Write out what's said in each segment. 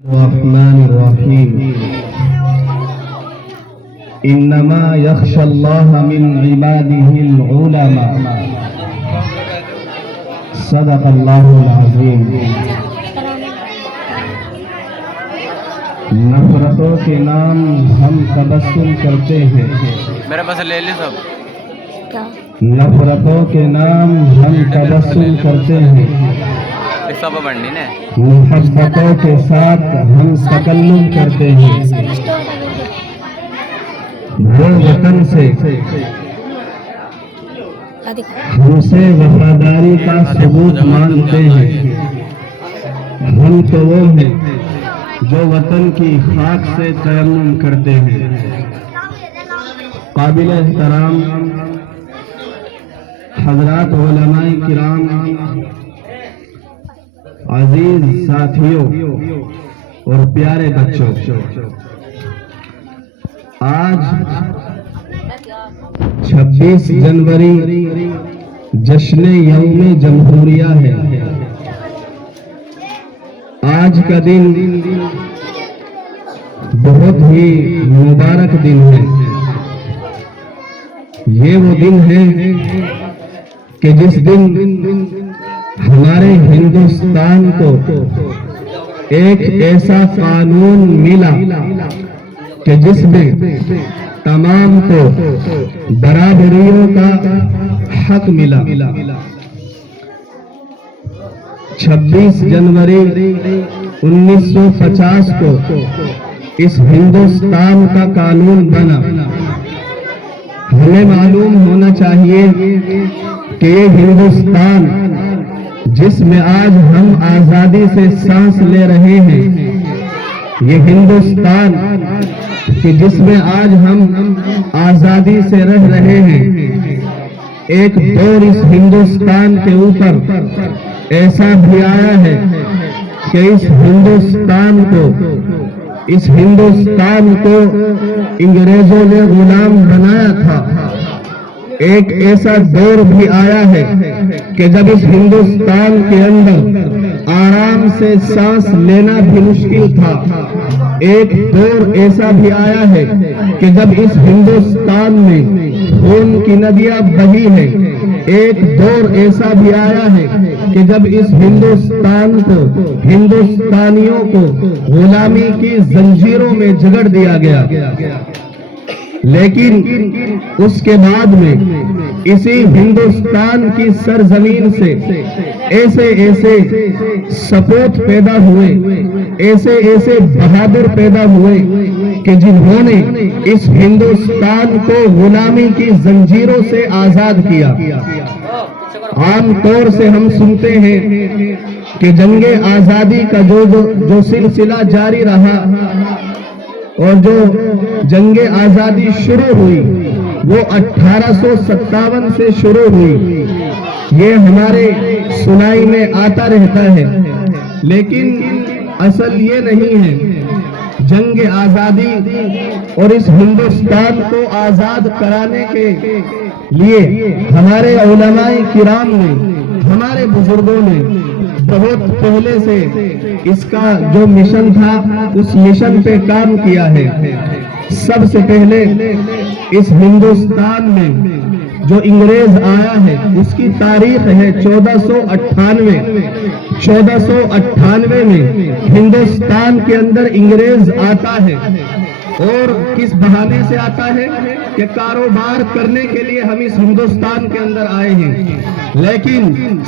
الرحمن الرحيم إنما يخشى الله من عباده العلماء صدق الله العظيم. نفرتوں کے نام ہم تبسم کرتے ہیں. میرے پاس لے لی سب. نفرتوں کے نام ہم تبسم کرتے ہیں. سب بننی نے محبتوں کے ساتھ ہم تکلم کرتے ہیں. وہ وطن سے ہم سے وفاداری کا ثبوت مانگتے ہیں. ہم تو وہ ہیں جو وطن کی خاک سے تیمم کرتے ہیں. قابل احترام حضرات علماء کرام، عزیز ساتھیوں اور پیارے بچوں، آج 26 جنوری جشن یوم جمہوریہ ہے. آج کا دن بہت ہی مبارک دن ہے. یہ وہ دن ہے کہ جس دن ہمارے ہندوستان کو ایک ایسا قانون ملا کہ جس میں تمام کو برابریوں کا حق ملا. 26 جنوری 1950 کو اس ہندوستان کا قانون بنا. ہمیں معلوم ہونا چاہیے کہ یہ ہندوستان جس میں آج ہم آزادی سے سانس لے رہے ہیں، یہ ہندوستان کہ جس میں آج ہم آزادی سے رہ رہے ہیں، ایک دور اس ہندوستان کے اوپر ایسا بھی آیا ہے کہ اس ہندوستان کو انگریزوں نے غلام بنایا تھا. ایک ایسا دور بھی آیا ہے کہ جب اس ہندوستان کے اندر آرام سے سانس لینا بھی مشکل تھا. ایک دور ایسا بھی آیا ہے کہ جب اس ہندوستان میں خون کی ندیاں بہی ہیں. ایک دور ایسا بھی آیا ہے کہ جب اس ہندوستان کو، ہندوستانیوں کو غلامی کی زنجیروں میں جگڑ دیا گیا. لیکن اس کے بعد میں اسی ہندوستان کی سرزمین سے ایسے ایسے سپوت پیدا ہوئے، ایسے ایسے بہادر پیدا ہوئے کہ جنہوں نے اس ہندوستان کو غلامی کی زنجیروں سے آزاد کیا. عام طور سے ہم سنتے ہیں کہ جنگ آزادی کا جو سلسلہ جاری رہا اور جو جنگ آزادی شروع ہوئی وہ 1857 سے شروع ہوئی. یہ ہمارے سنائی میں آتا رہتا ہے، لیکن اصل یہ نہیں ہے. جنگ آزادی اور اس ہندوستان کو آزاد کرانے کے لیے ہمارے علماء کرام نے، ہمارے بزرگوں نے بہت پہلے سے اس کا جو مشن تھا اس مشن پہ کام کیا ہے. سب سے پہلے اس ہندوستان میں جو انگریز آیا ہے اس کی تاریخ ہے 1498. 1498 میں ہندوستان کے اندر انگریز آتا ہے. اور کس بہانے سے آتا ہے کہ کاروبار کرنے کے لیے ہم اس ہندوستان کے اندر آئے ہیں. لیکن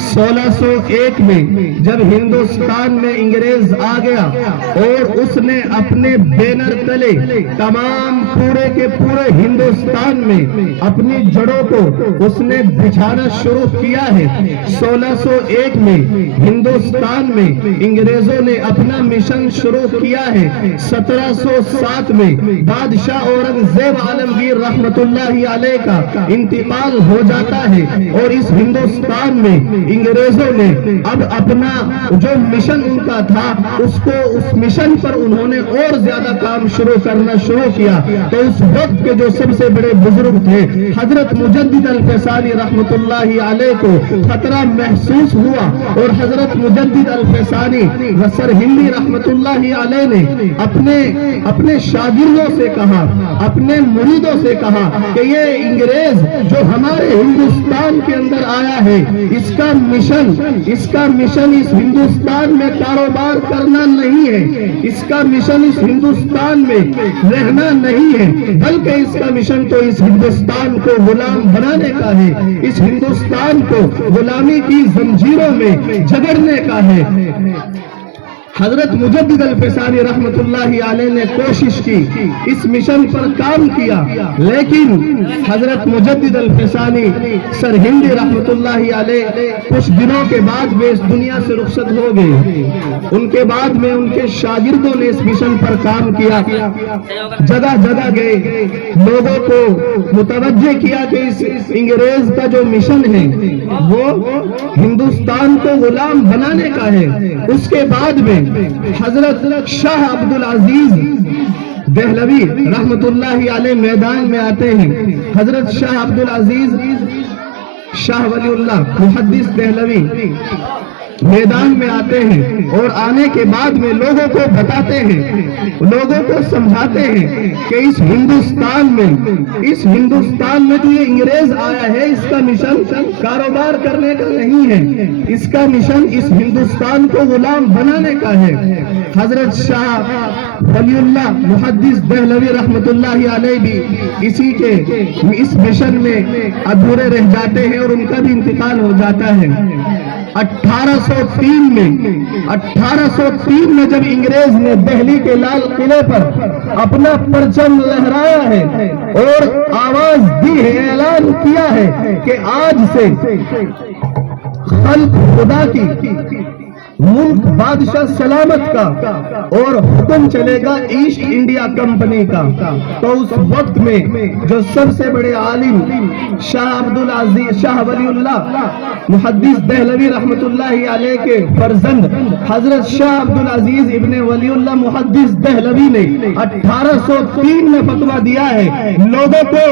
1601 میں جب ہندوستان میں انگریز آ گیا اور اس نے اپنے بینر تلے تمام پورے کے پورے ہندوستان میں اپنی جڑوں کو اس نے بچھانا شروع کیا ہے. 1601 میں ہندوستان میں انگریزوں نے اپنا مشن شروع کیا ہے. 1707 میں بادشاہ اورنگزیب عالمگیر رحمۃ رحمت اللہ علیہ کا انتقال ہو جاتا ہے اور اس ہندوستان میں انگریزوں نے اب اپنا جو مشن ان کا تھا اس مشن پر انہوں نے اور زیادہ کام کرنا شروع کیا، تو اس وقت کے جو سب سے بڑے بزرگ تھے حضرت مجدد الفیصانی رحمت اللہ علیہ کو خطرہ محسوس ہوا، اور حضرت مجدد الفیصانی سرہندی رحمت اللہ علیہ نے اپنے شاگردوں سے کہا، اپنے مریدوں سے کہا کہ یہ انگریز جو ہمارے ہندوستان کے اندر آیا ہے، اس کا مشن اس ہندوستان میں کاروبار کرنا نہیں ہے، اس کا مشن اس ہندوستان میں رہنا نہیں ہے، بلکہ اس کا مشن تو اس ہندوستان کو غلام بنانے کا ہے، اس ہندوستان کو غلامی کی زنجیروں میں جگڑنے کا ہے۔ حضرت مجدد الفیصانی رحمت اللہ علیہ نے کوشش کی، اس مشن پر کام کیا، لیکن حضرت مجدد الفیصانی سرہندی رحمت اللہ علیہ کچھ دنوں کے بعد وہ اس دنیا سے رخصت ہو گئے۔ ان کے بعد میں ان کے شاگردوں نے اس مشن پر کام کیا، جگہ جگہ گئے، لوگوں کو متوجہ کیا کہ اس انگریز کا جو مشن ہے وہ ہندوستان کو غلام بنانے کا ہے۔ اس کے بعد میں حضرت شاہ عبدالعزیز دہلوی رحمت اللہ علیہ میدان میں آتے ہیں۔ حضرت شاہ عبدالعزیز شاہ ولی اللہ محدث دہلوی میدان میں آتے ہیں، اور آنے کے بعد میں لوگوں کو بتاتے ہیں، لوگوں کو سمجھاتے ہیں کہ اس ہندوستان میں جو یہ انگریز آیا ہے، اس کا مشن کاروبار کرنے کا نہیں ہے، اس کا مشن اس ہندوستان کو غلام بنانے کا ہے۔ حضرت شاہ ولی اللہ محدث دہلوی رحمت اللہ علیہ بھی اس مشن میں ادھورے رہ جاتے ہیں اور ان کا بھی انتقال ہو جاتا ہے۔ 1803 میں جب انگریز نے دہلی کے لال قلعے پر اپنا پرچم لہرایا ہے اور آواز دی ہے، اعلان کیا ہے کہ آج سے خلق خدا کی، ملک بادشاہ سلامت کا، اور حکم چلے گا ایسٹ انڈیا کمپنی کا، تو اس وقت میں جو سب سے بڑے عالم شاہ ولی اللہ محدث دہلوی رحمت اللہ علیہ کے فرزند حضرت شاہ عبدالعزیز ابن ولی اللہ محدث دہلوی نے 1803 میں فتویٰ دیا ہے، لوگوں کو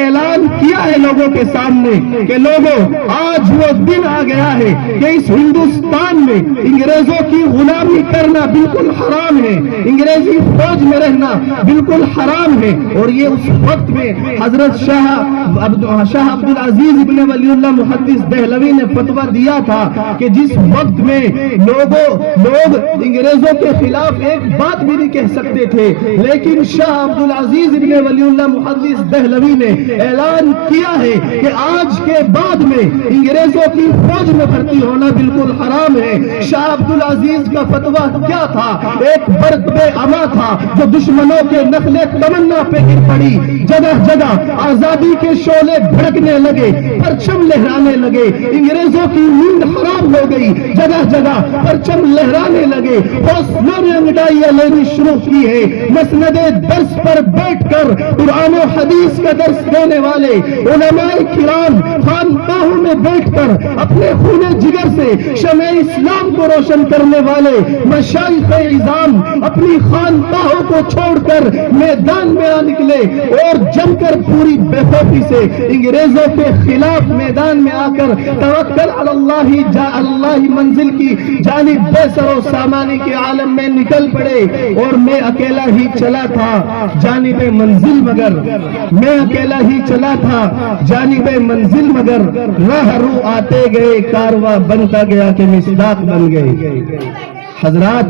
اعلان کیا ہے لوگوں کے سامنے کہ لوگوں، آج وہ دن آ گیا ہے کہ اس ہندوستان میں انگریزوں کی غلامی کرنا بالکل حرام ہے، انگریزی فوج میں رہنا بالکل حرام ہے۔ اور یہ اس وقت میں حضرت شاہ عبدالعزیز ابن ولی اللہ محدث دہلوی نے فتویٰ دیا تھا کہ جس وقت میں لوگ انگریزوں کے خلاف ایک بات بھی نہیں کہہ سکتے تھے، لیکن شاہ عبدالعزیز ابن ولی اللہ محدث دہلوی نے اعلان کیا ہے کہ آج کے بعد میں انگریزوں کی فوج میں بھرتی ہونا بالکل حرام ہے۔ شاہ عبدالعزیز کا فتویٰ کیا تھا؟ ایک برق اما تھا جو دشمنوں کے نخل تمنا پہ گر پڑی، جگہ جگہ آزادی کے شعلے بھڑکنے لگے، پرچم لہرانے لگے، انگریزوں کی نیند حرام ہو گئی، جگہ جگہ پرچم لہرانے لگے، حوصلوں نے انگڑائیاں لینی شروع کی ہے۔ مسند درس پر بیٹھ کر قرآن و حدیث کا درس دینے والے علماء کرام خانقاہوں میں بیٹھ کر اپنے خون جگر سے شمع اسلام کو روشن کرنے والے مشائخ اعظام اپنی خانقاہوں کو چھوڑ کر میدان میں آ نکلے اور جم کر پوری بے خوفی سے انگریزوں کے خلاف میدان میں آ کر توکل علی اللہ منزل کی جانب بے سر و سامانی کے عالم میں نکل پڑے۔ اور میں اکیلا ہی چلا تھا جانب منزل، مگر میں اکیلا ہی چلا تھا جانب منزل، مگر راہ رو آتے گئے، کارواں بنتا گیا کہ مصداق بن گئے۔ حضرات،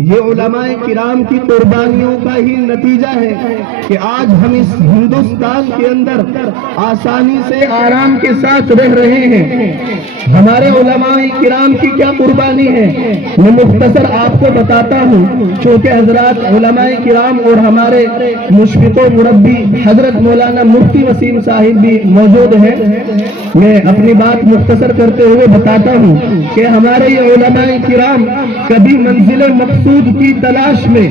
یہ علماء کرام کی قربانیوں کا ہی نتیجہ ہے کہ آج ہم اس ہندوستان کے اندر آسانی سے آرام کے ساتھ رہ رہے ہیں۔ ہمارے علماء کرام کی کیا قربانی ہے، میں مختصر آپ کو بتاتا ہوں، چونکہ حضرات علماء کرام اور ہمارے مشفق و مربی حضرت مولانا مفتی وسیم صاحب بھی موجود ہیں۔ میں اپنی بات مختصر کرتے ہوئے بتاتا ہوں کہ ہمارے یہ علماء کرام کبھی منزل مقصود مقصود کی تلاش میں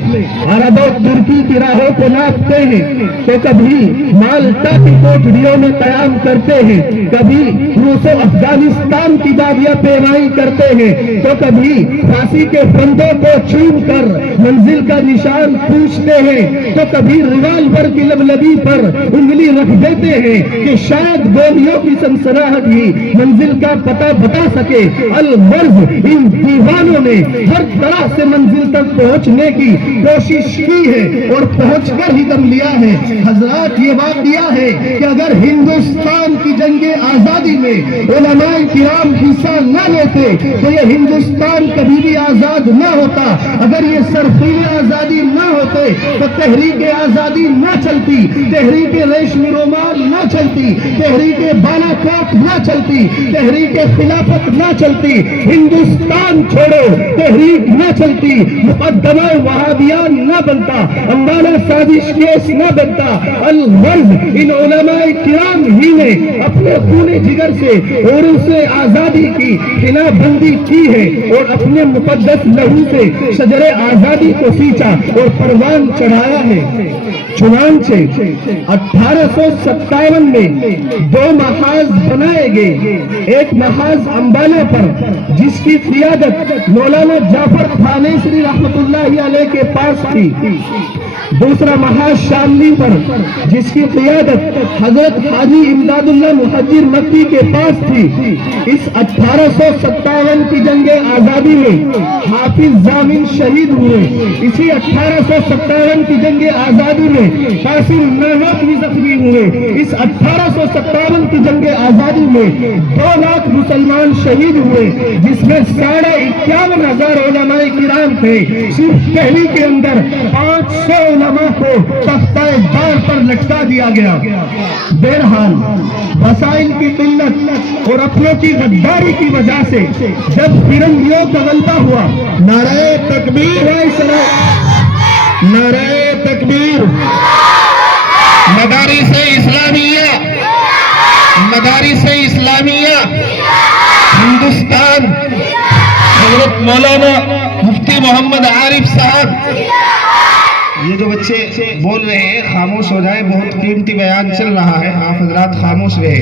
عرب و ترکی کی راہوں کو ناپتے ہیں تو کبھی مالٹا کی کوٹڑیوں میں قیام کرتے ہیں، کبھی روس و افغانستان کی دادیاں پیمائی کرتے ہیں تو کبھی پھانسی کے پھندوں کو چوم کر منزل کا نشان پوچھتے ہیں تو کبھی ریوالور کی لبلبی پر انگلی رکھ دیتے ہیں کہ شاید گولیوں کی سنسناہٹ ہی منزل کا پتہ بتا سکے۔ المرض ان دیوانوں نے ہر طرح سے منزل تک پہنچنے کی کوشش کی ہے اور پہنچ کر ہی دم لیا ہے۔ حضرات یہ واقعہ ہے کہ اگر ہندوستان کی جنگ آزادی میں علماء کرام حصہ نہ لیتے تو یہ ہندوستان کبھی بھی آزاد نہ ہوتا، اگر یہ سرخیل آزادی نہ ہوتے تو تحریک آزادی نہ چلتی، تحریک ریشمی رومال نہ چلتی، تحریک بالا کوٹ نہ چلتی، تحریک خلافت نہ چلتی، ہندوستان چھوڑو تحریک نہ چلتی، مقدمہ وہابیان نہ بنتا، امبالہ سازش کیس نہ بنتا۔ المرض ان علماء کرام ہی نے اپنے خون جگر سے عروس آزادی کی خلاف بندی کی ہے اور اپنے مقدس لہو سے شجر آزادی کو سینچا اور پروان چڑھایا ہے۔ چنانچہ 1857 میں 2 محاذ بنائے گئے، ایک محاذ امبالہ پر جس کی قیادت مولانا جعفر تھانیسری رحمت اللہ علیہ کے پاس تھی، دوسرا محاذ شاملی پر جس کی قیادت حضرت حاجی امداد اللہ محجر مکی کے پاس تھی۔ اس 1857 کی جنگ آزادی میں حافظ ضامن شہید ہوئے، اسی 1857 کی جنگ آزادی میں قاسم نانوت بھی زخمی ہوئے، اس 1857 کی جنگ آزادی میں 2 لاکھ مسلمان شہید ہوئے، جس میں 51,500 علماء کرام تھے۔ صرف دہلی کے اندر 500 علماء کو تختہ دار پر لٹکا دیا گیا۔ بہرحال وسائل کی قلت اور اپنوں کی غداری کی وجہ سے جب فرنگیوں کا غلبہ ہوا، نعرہ تکبیر، نعرہ تکبیر، مدارس اسلامیہ، مدارس اسلامیہ ہندوستان، حضرت مولانا مفتی محمد عارف صاحب، یہ جو بچے بول رہے ہیں خاموش ہو جائے، بہت قیمتی بیان چل رہا ہے، آپ حضرات خاموش رہے۔